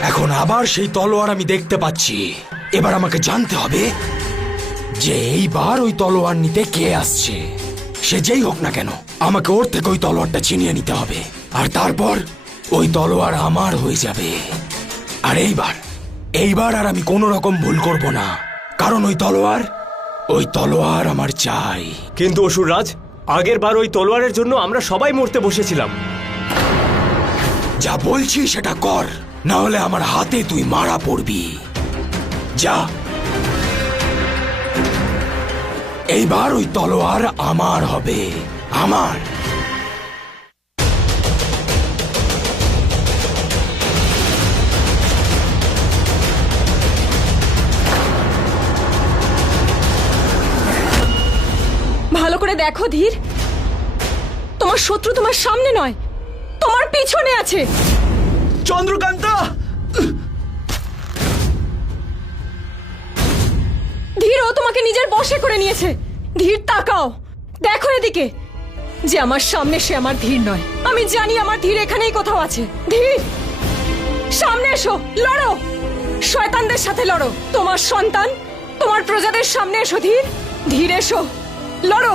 এখন আবার সেই তলোয়ার আমি দেখতে পাচ্ছি। এবার আমাকে জানতে হবে যে এইবার ওই তলোয়ার নিতে কে আসছে। সে যেই হোক না কেন, আমাকে ওর থেকে ওই তলোয়ারটা ছিনিয়ে নিতে হবে, আর তারপর ওই তলোয়ার আমার হয়ে যাবে। আর এইবার আর আমি কোনো রকম ভুল করব না, কারণ ওই তলোয়ার আমার চাই। কিন্তু অসুররাজ, আগের বার ওই তলোয়ারের জন্য আমরা সবাই মরতে বসেছিলাম। যা বলছি সেটা কর, না হলে আমার হাতে তুই মারা পড়বি। যা, এইবার ওই তলোয়ার আমার হবে, আমার। ভালো করে দেখো ধীর, তোমার শত্রু তোমার সামনে নয়, তোমার পিছনে আছে। চন্দ্রকান্তা! ধীর, ও তোমাকে নিজের বশে করে নিয়েছে। ধীর, তাকাও, দেখো এদিকে। যে আমার সামনে সে আমার ধীর নয়। আমি জানি আমার ধীর এখানেই কোথাও আছে। ধীর, সামনে এসো, লড়ো, শয়তানদের সাথে লড়ো। তোমার সন্তান, তোমার প্রজাদের সামনে এসো। ধীর, ধীর এসো, লড়ো,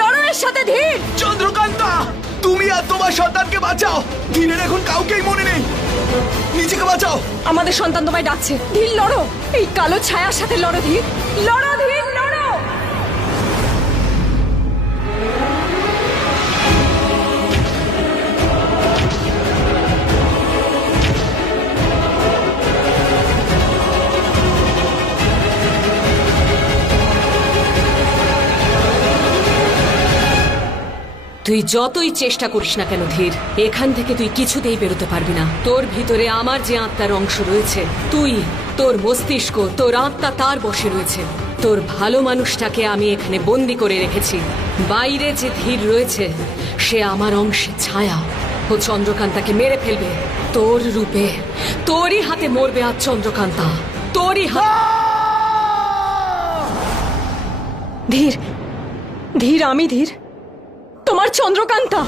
লড়ো এর সাথে। ধীর! চন্দ্রকান্তা, তুমি আর তোমার সন্তানকে বাঁচাও। ধীরের এখন কাউকেই মনে নেই, নিজেকে বাঁচাও। আমাদের সন্তান তোমায় ডাকছে। ধীর, লড়ো, এই কালো ছায়ার সাথে লড়ো। ধীর, লড়ো, ধীর, লড়ো। তুই যতই চেষ্টা করিস না কেন ধীর, এখান থেকে তুই কিছুতেই বেরোতে পারবি না। তোর ভিতরে আমার যে আত্মার অংশ রয়েছে, তোর মস্তিষ্ক, তোর আত্মা তার বশে রয়েছে। তোর ভালো মানুষটাকে আমি এখানে বন্দি করে রেখেছি। বাইরে যে ধীর রয়েছে সে আমার অংশের ছায়া। ও চন্দ্রকান্তাকে মেরে ফেলবে তোর রূপে। তোরই হাতে মরবে আজ চন্দ্রকান্তা, তোরই হাতে। ধীর, ধীর, আমি ধীর, তোমার চন্দ্রকান্তা।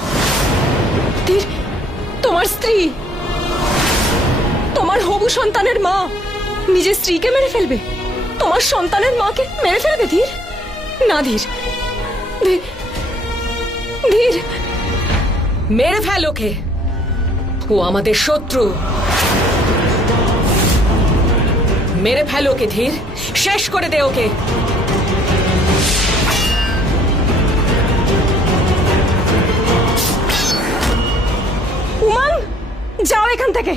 ধীর, তোমার স্ত্রী, তোমার হবু সন্তানের মা নিজের স্ত্রীকে মেরে ফেলবে, তোমার সন্তানের মাকে মেরে ফেলবে। ধীর, না ধীর, ধীর, ধীর, মেরে ফেল ওকে। ও আমাদের শত্রু। মেরে ফেল ওকে ধীর, শেষ করে দে ওকে। উমাং, যাও এখান থেকে,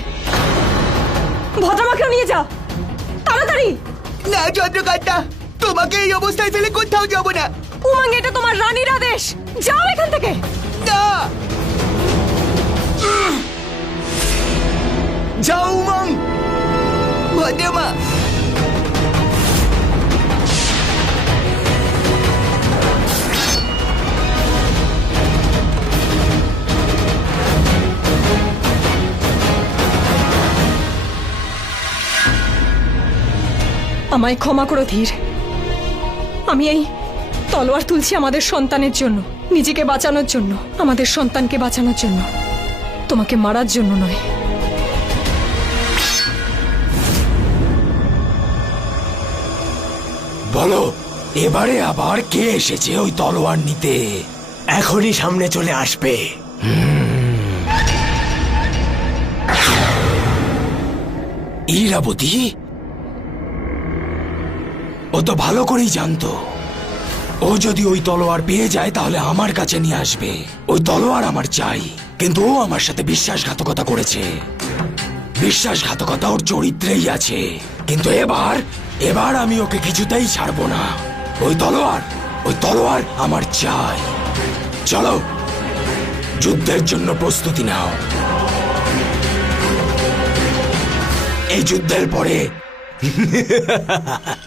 ভদ্রমাকেও নিয়ে যাও, তাড়াতাড়ি। না চন্দ্রকান্তা, তোমাকে এই অবস্থায় ফেলে কোথাও যাব না। উমাং, এটা তোমার রানীর আদেশ, যাও এখান থেকে। না, যাও উমং। ভদ্রমা, আমায় ক্ষমা করো ধীর, আমি এই তলোয়ার তুলছি আমাদের সন্তানের জন্য, নিজেকে বাঁচানোর জন্য, আমাদের সন্তানকে বাঁচানোর জন্য, তোমাকে মারার জন্য নয়। বলো, এবারে আবার কে এসেছে ওই তলোয়ার নিতে? এখনই সামনে চলে আসবে। ইরাবতী? ও তো ভালো করেই জানতো ও যদি ওই তলোয়ার পেয়ে যায় তাহলে আমার কাছে নিয়ে আসবে। ওই তলোয়ার আমার চাই, কিন্তু ও আমার সাথে বিশ্বাসঘাতকতা করেছে। বিশ্বাসঘাতকতা ওর চরিত্রেই আছে, কিন্তু এবার আমি ওকে কিছুতেই ছাড়বো না। ওই তলোয়ার আমার চাই। চলো, যুদ্ধের জন্য প্রস্তুতি নাও। এই যুদ্ধের পরে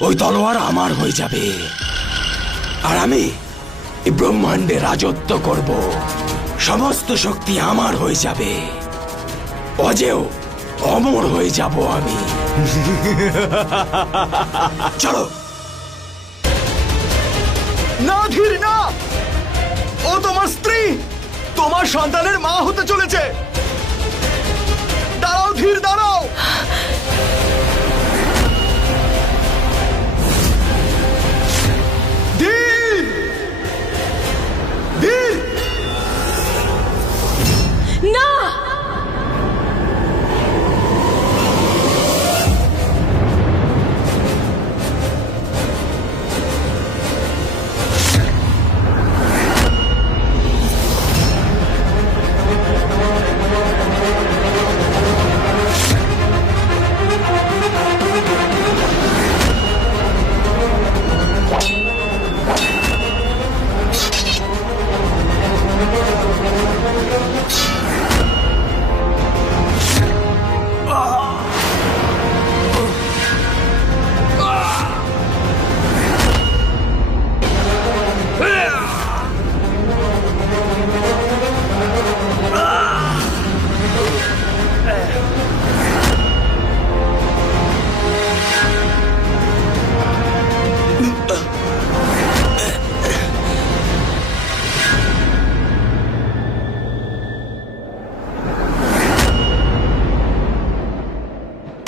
ওই তলোয়ার আমার হয়ে যাবে, আর আমি এই ব্রহ্মাণ্ডে রাজত্ব করব। সমস্ত শক্তি আমার হয়ে যাবে, অজেয় অমর হয়ে যাব আমি। চলো। না ধীর, না, ও তোমার স্ত্রী, তোমার সন্তানের মা হতে চলেছে। দাঁড়াও ধীর, দাঁড়াও।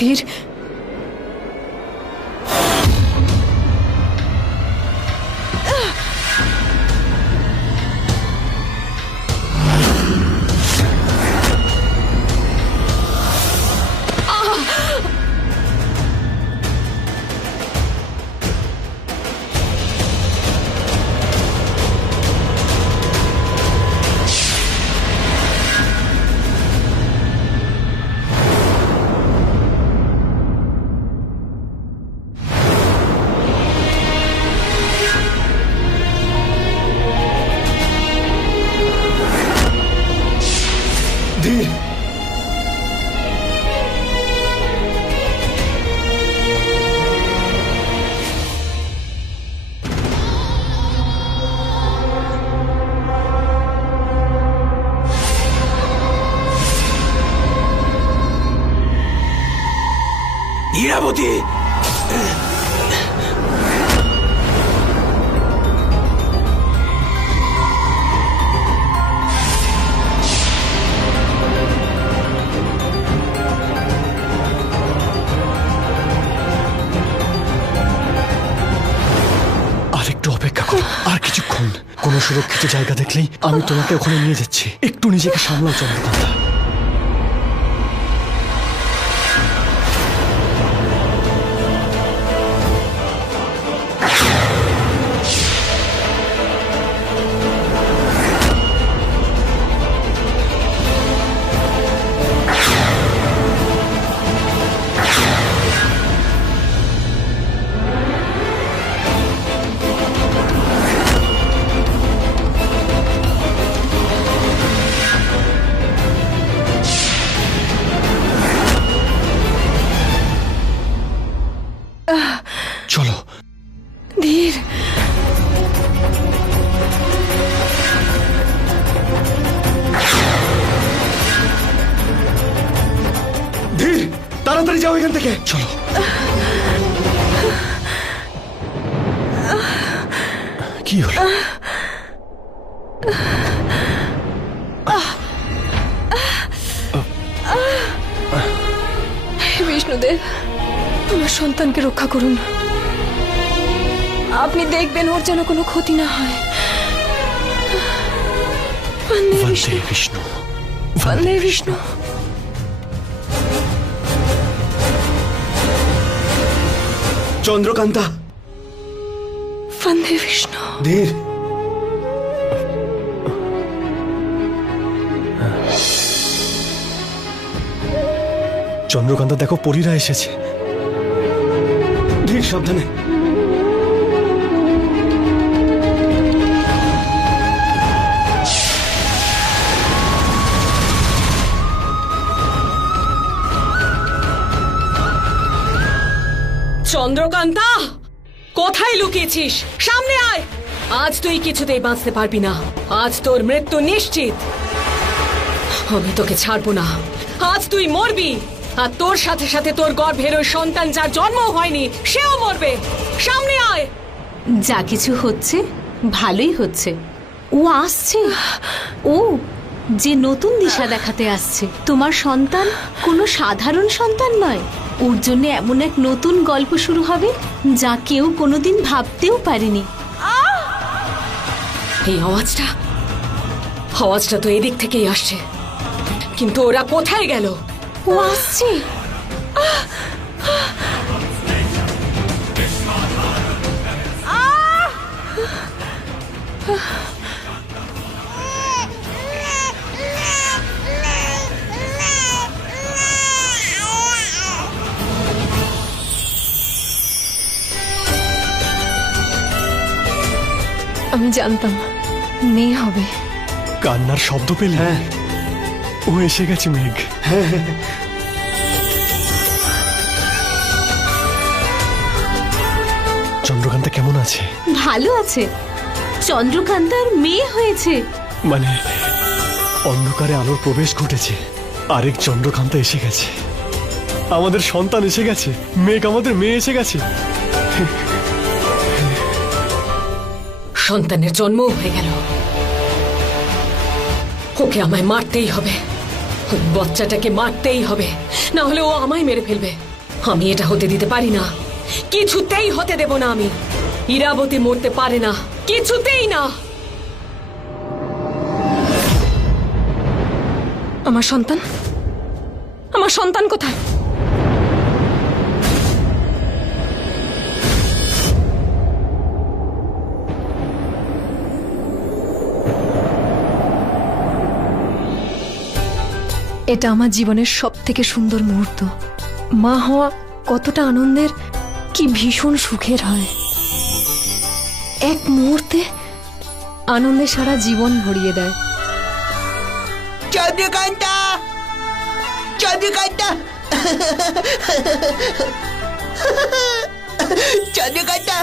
ধীর, ধীর, ইরাবতী, আর একটু অপেক্ষা করো, আর কিছুক্ষণ। কোনো সুরক্ষিত জায়গা দেখলেই আমি তোমাকে ওখানে নিয়ে যাচ্ছি। একটু নিজেকে সামলাও চন্দ্রকান্তা। চলো। ধীর, ধীর, তাড়াতাড়ি যাও এখান থেকে। চলো। কি হলো? হে বিষ্ণুদেব, আমার সন্তানকে রক্ষা করুন। আপনি দেখবেন ওর যেন কোনো ক্ষতি না হয়। বন্দে বন্দে বিষ্ণু, বিষ্ণু, বন্দে বিষ্ণু। চন্দ্রকান্তা। বন্দে বিষ্ণু। ধীর, চন্দ্রকান্তা দেখো, পরীরা এসেছে। ধীর, সাবধানে। চন্দ্রকান্তা, কোথায় লুকিয়েছিস? সামনে আয়। আজ তুই কিছুতেই বাঁচতে পারবি না। আজ তোর মৃত্যু নিশ্চিত। আমি তোকে ছাড়বো না। আজ তুই মরবি, আর তোর সাথে সাথে তোর গর্ভের ওই সন্তান যার জন্ম হয়নি সেও মরবে। সামনে আয়। যা কিছু হচ্ছে ভালোই হচ্ছে। ও আসছে, ও যে নতুন দিশা দেখাতে আসছে। তোমার সন্তান কোনো সাধারণ সন্তান নয়। ওর জন্য এমন এক নতুন গল্প শুরু হবে যা কেউ কোনোদিন ভাবতেও পারেনি। এই আওয়াজটা তো এদিক থেকেই আসছে, কিন্তু ওরা কোথায় গেল? ও আসছে। আমি জানতাম মেয়ে হবে। কান্নার শব্দ পেলে? হ্যাঁ, ও এসে গেছে মেঘ। চন্দ্রকান্তা কেমন আছে? ভালো আছে। চন্দ্রকান্তার মেয়ে হয়েছে। মানে অন্ধকারে আলোর প্রবেশ ঘটেছে। আরেক চন্দ্রকান্তা এসে গেছে। আমাদের সন্তান এসে গেছে। মেঘ, আমাদের মেয়ে এসে গেছে। সন্তানের জন্ম হয়ে গেল। ওকে আমায় মারতেই হবে। ওই বাচ্চাটাকে মারতেই হবে, না হলে ও আমায় মেরে ফেলবে। আমি এটা হতে দিতে পারি না, কিছুতেই হতে দেব না আমি। ইরাবতী মরতে পারে না, কিছুতেই না। আমার সন্তান, আমার সন্তান কোথায়? এটা আমার জীবনের সব থেকে সুন্দর মুহূর্ত। মা হওয়া কতটা আনন্দের, কি ভীষণ সুখের হয়। এক মুহূর্তে আনন্দে সারা জীবন ভরিয়ে দেয়। চন্দ্রকান্তা, চন্দ্রকান্তা, চন্দ্রকান্তা,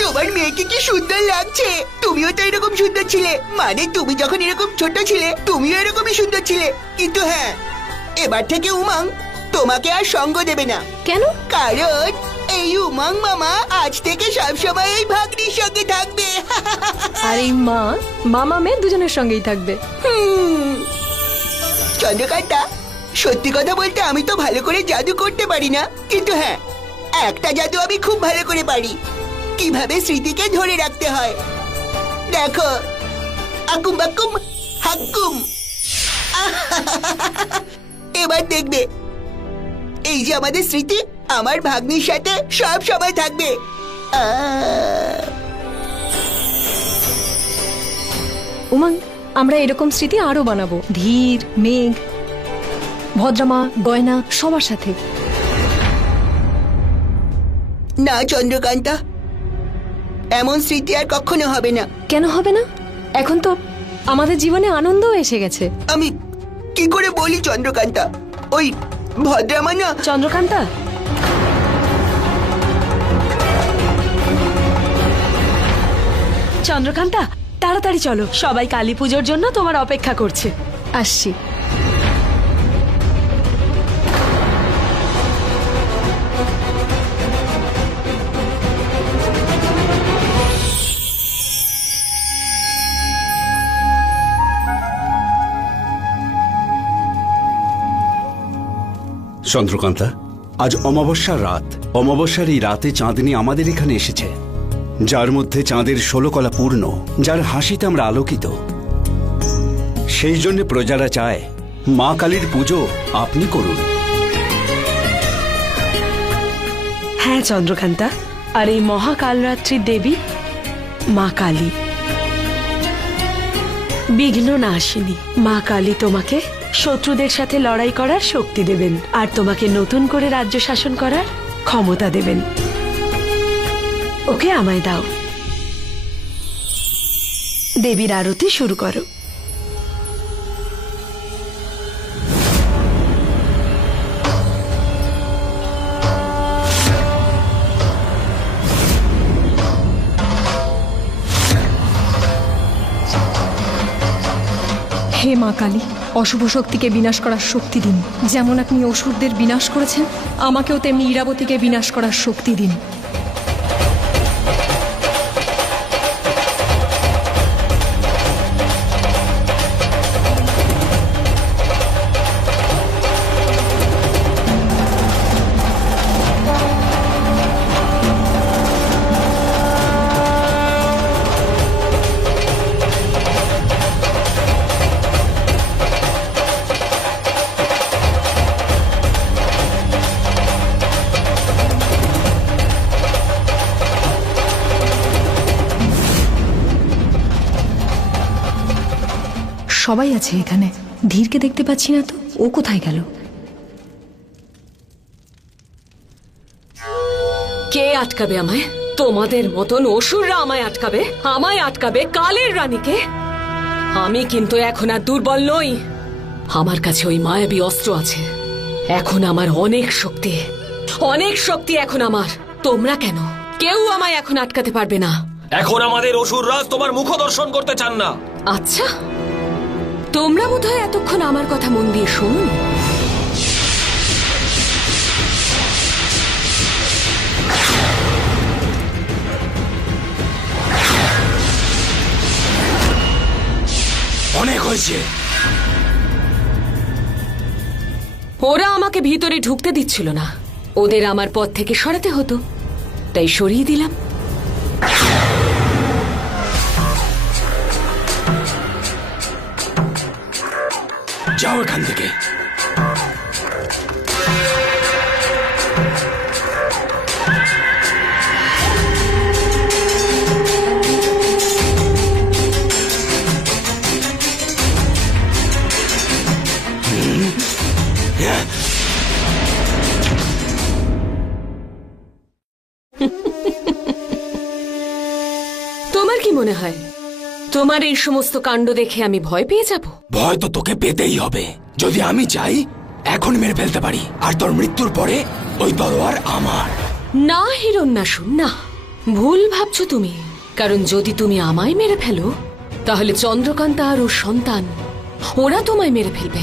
তোমার মেয়েকে কি সুন্দর লাগছে। তুমিও তো এরকম সুন্দর ছিলে, মানে তুমি যখন এরকম ছোট ছিলে তুমিও এরকমই সুন্দর ছিলে। কিন্তু হ্যাঁ, এবার থেকে উমাং তোমাকে আর সঙ্গ দেবে না। কেন? কারণ এই উমাং মামা আজ থেকে সবসময় এই ভাগ্নির সঙ্গে থাকবে। আর এই মা মামা মেয়ে দুজনের সঙ্গেই থাকবে। চন্দ্রকান্তা, সত্যি কথা বলতে আমি তো ভালো করে জাদু করতে পারি না, কিন্তু হ্যাঁ, একটা জাদু আমি খুব ভালো করে পারি, কিভাবে স্মৃতিকে ধরে রাখতে হয়। দেখো, আকুম বাকুম হাক্কুম। এবার দেখবে, এই যে আমাদের স্মৃতি আমার ভাগ্নির সাথে সব সময় থাকবে। উমাং, আমরা এরকম স্মৃতি আরো বানাবো, ধীর, মেঘ, ভদ্রমা, গয়না, সবার সাথে। না চন্দ্রকান্তা, এমন স্মৃতি আর কখনো হবে না। কেন হবে না? এখন তো আমাদের জীবনে আনন্দ এসে গেছে। আমি কি করে বলি চন্দ্রকান্তা, ওই ভদ্রামা না। চন্দ্রকান্তা, চন্দ্রকান্তা, তাড়াতাড়ি চলো, সবাই কালী পুজোর জন্য তোমার অপেক্ষা করছে। আসছি। চন্দ্রকান্তা, আজ অমাবস্যার রাত। অমাবস্যার এই রাতে চাঁদনী আমাদের এখানে এসেছে, যার মধ্যে চাঁদের 16 কলা পূর্ণ, যার হাসিতে আমরা আলোকিত। সেই জন্য প্রজারা চায় মা কালীর পুজো আপনি করুন। হ্যাঁ চন্দ্রকান্তা, আর এই মহাকালরাত্রির দেবী মা কালী, বিঘ্ন নাশিনী মা কালী তোমাকে শত্রুদের সাথে লড়াই করার শক্তি দেবেন, আর তোমাকে নতুন করে রাজ্য শাসন করার ক্ষমতা দেবেন। ওকে আমায় দাও। দেবীর আরতি শুরু করো। হে মা কালী, অশুভ শক্তিকে বিনাশ করার শক্তি দিন। যেমন আপনি অসুরদের বিনাশ করেছেন, আমাকেও তেমনি ইরাবতীকে বিনাশ করার শক্তি দিন। সবাই আছে এখানে, ধীরকে দেখতে পাচ্ছি না তো, ও কোথায় গেল? কে আটকাবে আমায়? তোমাদের মতন অসুররা আমায় আটকাবে? আমায় আটকাবে কালের রানীকে? আমি কিন্তু এখন আর দুর্বল নই। আমার কাছে ওই মায়াবী অস্ত্র আছে। এখন আমার অনেক শক্তি, অনেক শক্তি এখন আমার। তোমরা কেন? কেউ আমায় এখন আটকাতে পারবে না। এখন আমাদের অসুররাজ তোমার মুখ দর্শন করতে চান না। আচ্ছা, তোমরা বোধহয় এতক্ষণ আমার কথা মন দিয়ে শুনুন। অনেক হয়েছে। ওরা আমাকে ভিতরে ঢুকতে দিচ্ছিল না, ওদের আমার পথ থেকে সরাতে হতো, তাই সরিয়ে দিলাম। যাও এখান থেকে। তোমার কি মনে হয় তোমার এই সমস্ত কাণ্ড দেখে আমি ভয় পেয়ে যাব? ভয় তো তোকে পেতেই হবে। যদি আমি চাই এখন মেরে ফেলতে পারি, আর তোর মৃত্যুর পরে ওই তলোয়ার আমার। না হিরণ্যাসু, না, ভুল ভাবছো তুমি। কারণ যদি তুমি আমায় মেরে ফেলো, তাহলে চন্দ্রকান্তা আর ওর সন্তান ওরা তোমায় মেরে ফেলবে,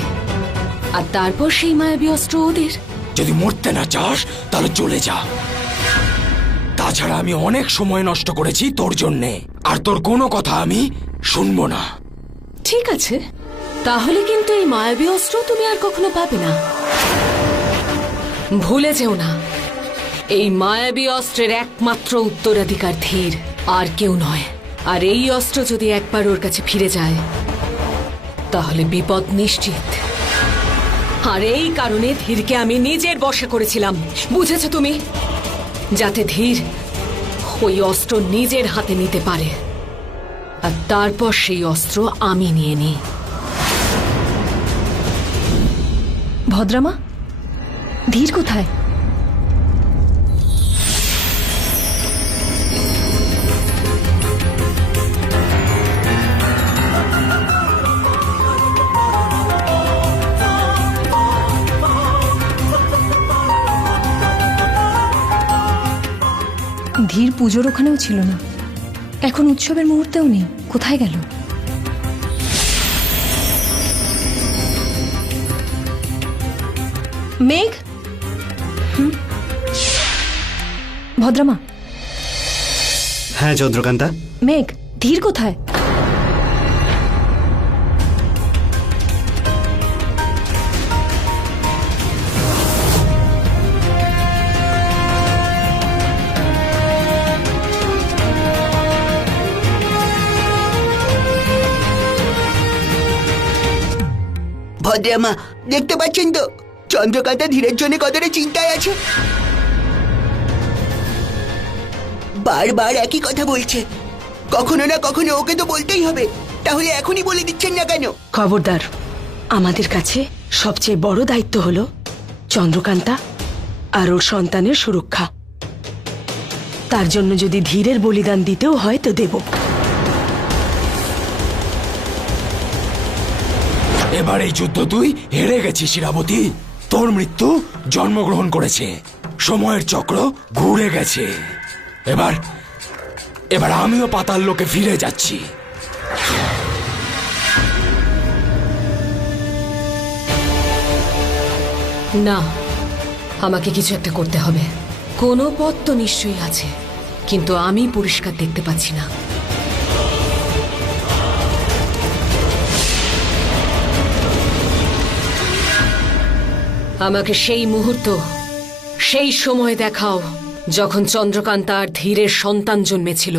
আর তারপর সেই মায়াবী অস্ত্র ওদের। যদি মরতে না চাস তাহলে চলে যা। তাছাড়া আমি অনেক সময় নষ্ট করেছি তোর জন্যে, আর তোর কোনো কথা আমি শুনবো না। ঠিক আছে, তাহলে কিন্তু এই মায়াবী অস্ত্র তুমি আর কখনো পাবে না। ভুলে যেও না, এই মায়াবী অস্ত্রের একমাত্র উত্তরাধিকার ধীর, আর কেউ নয়। আর এই অস্ত্র যদি একবার ওর কাছে ফিরে যায়, তাহলে বিপদ নিশ্চিত। আর এই কারণে ধীরকে আমি নিজের বশে করেছিলাম, বুঝেছো তুমি? যাতে ধীর ওই অস্ত্র নিজের হাতে নিতে পারে, আর তারপর সেই অস্ত্র আমি নিয়ে নিই। ভদ্রামা, ধীর কোথায়? ধীর পুজোর ওখানেও ছিল না, এখন উৎসবের মুহূর্তেও নেই। কোথায় গেল? মেঘ, ভদ্রামা। হ্যাঁ চন্দ্রকান্তা। মেঘ, ধীর কোথায়? ভদ্রামা, দেখতে পাচ্ছেন তো চন্দ্রকান্তা ধীরের জন্য কতটা চিন্তায় আছে। বারবার একই কথা বলছে, কখনো না কখনো ওকে তো বলতেই হবে। তাহলে এখনই বলে দিচ্ছেন না কেন? খবরদার, আমাদের কাছে সবচেয়ে বড় দায়িত্ব হলো চন্দ্রকান্তা আর ওর সন্তানের সুরক্ষা। তার জন্য যদি ধীরের বলিদান দিতেও হয় তো দেব। এবার এই যুদ্ধ তুই হেরে গেছিস ইরাবতী। তোর মৃত্যু জন্মগ্রহণ করেছে, সময়ের চক্র ঘুরে গেছে। এবার আমিও পাতাল লোকে ফিরে যাচ্ছি। না, আমাকে কিছু একটা করতে হবে। কোনো পথ তো নিশ্চয়ই আছে, কিন্তু আমি পরিষ্কার দেখতে পাচ্ছি না। আমাকে সেই মুহূর্ত, সেই সময় দেখাও যখন চন্দ্রকান্তা আর ধীরের সন্তান জন্মেছিল।